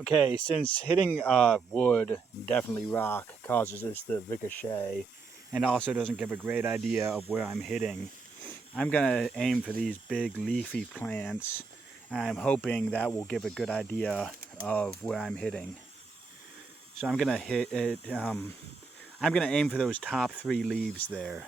Okay, since hitting wood, definitely rock, causes this to ricochet and also doesn't give a great idea of where I'm hitting, I'm going to aim for these big leafy plants, and I'm hoping that will give a good idea of where I'm hitting. So I'm going to hit it, I'm going to aim for those top 3 leaves there.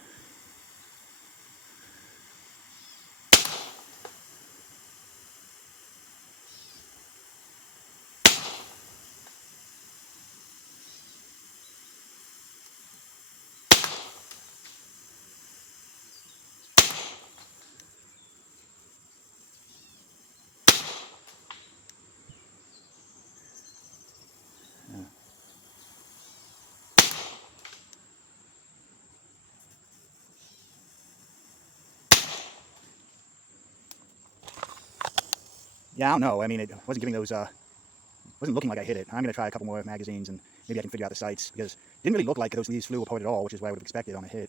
Yeah, I don't know. I mean, it wasn't giving those, wasn't looking like I hit it. I'm going to try a couple more magazines and maybe I can figure out the sights, because it didn't really look like those leaves flew apart at all, which is what I would have expected on a hit.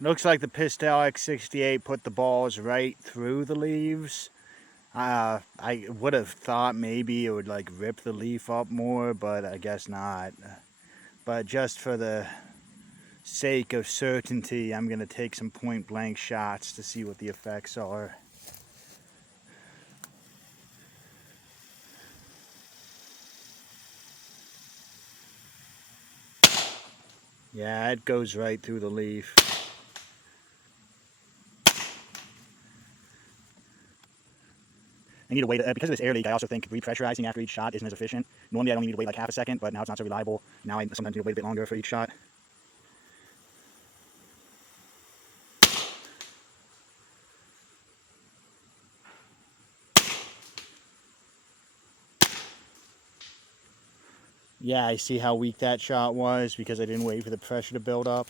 Looks like the Pistelle X68 put the balls right through the leaves. I would have thought maybe it would like rip the leaf up more, but I guess not. But just for the sake of certainty, I'm going to take some point blank shots to see what the effects are. Yeah, it goes right through the leaf. I need to wait, because of this air leak, I also think repressurizing after each shot isn't as efficient. Normally I only need to wait like half a second, but now it's not so reliable. Now I sometimes need to wait a bit longer for each shot. Yeah, I see how weak that shot was because I didn't wait for the pressure to build up.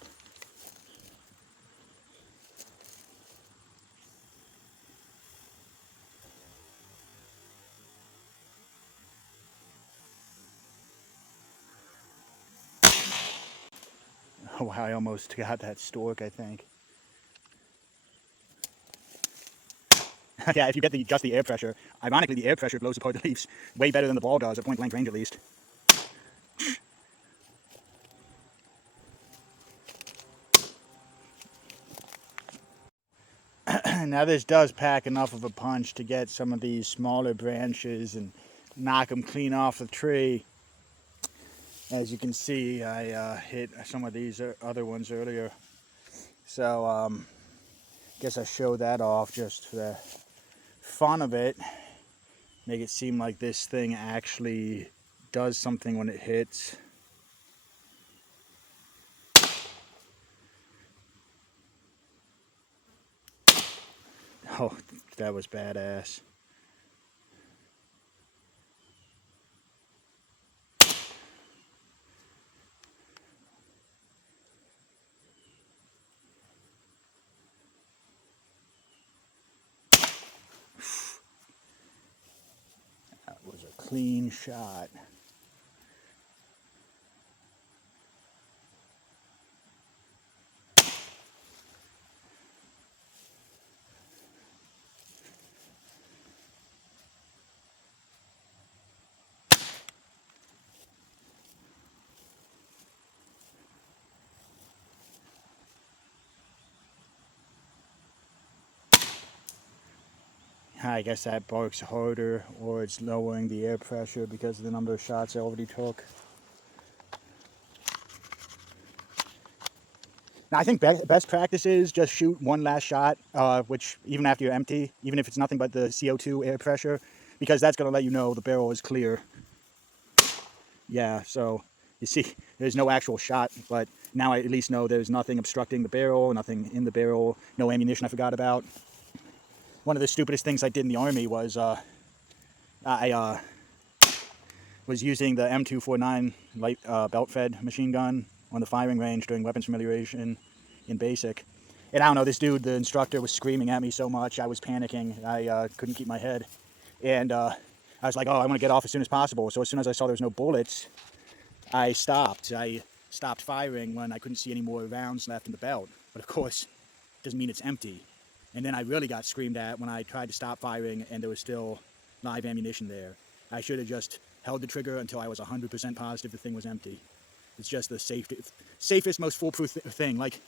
Oh, wow, I almost got that stork, I think. Yeah, if you get just the air pressure, ironically the air pressure blows apart the leaves way better than the ball does at point blank range at least. Now this does pack enough of a punch to get some of these smaller branches and knock them clean off the tree. As you can see, I hit some of these other ones earlier. So guess I show that off just for the fun of it. Make it seem like this thing actually does something when it hits. Oh, that was badass. That was a clean shot. I guess that barks harder, or it's lowering the air pressure because of the number of shots I already took. Now, I think best practice is just shoot one last shot, which even after you're empty, even if it's nothing but the CO2 air pressure, because that's going to let you know the barrel is clear. Yeah, so you see, there's no actual shot, but now I at least know there's nothing obstructing the barrel, nothing in the barrel, no ammunition I forgot about. One of the stupidest things I did in the Army was I was using the M249 light belt-fed machine gun on the firing range during weapons familiarization in basic. And I don't know, this dude, the instructor, was screaming at me so much, I was panicking. I couldn't keep my head. And I was like, oh, I want to get off as soon as possible. So as soon as I saw there was no bullets, I stopped. I stopped firing when I couldn't see any more rounds left in the belt. But of course, it doesn't mean it's empty. And then I really got screamed at when I tried to stop firing and there was still live ammunition there. I should have just held the trigger until I was 100% positive the thing was empty. It's just the safest, most foolproof thing. Like,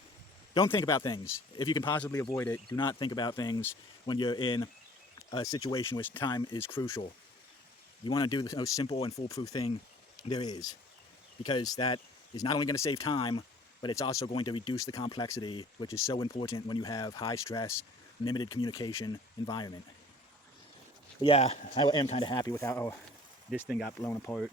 don't think about things. If you can possibly avoid it, do not think about things when you're in a situation where time is crucial. You want to do the most simple and foolproof thing there is, because that is not only going to save time, but it's also going to reduce the complexity, which is so important when you have high stress, limited communication environment. But yeah, I am kind of happy with how this thing got blown apart.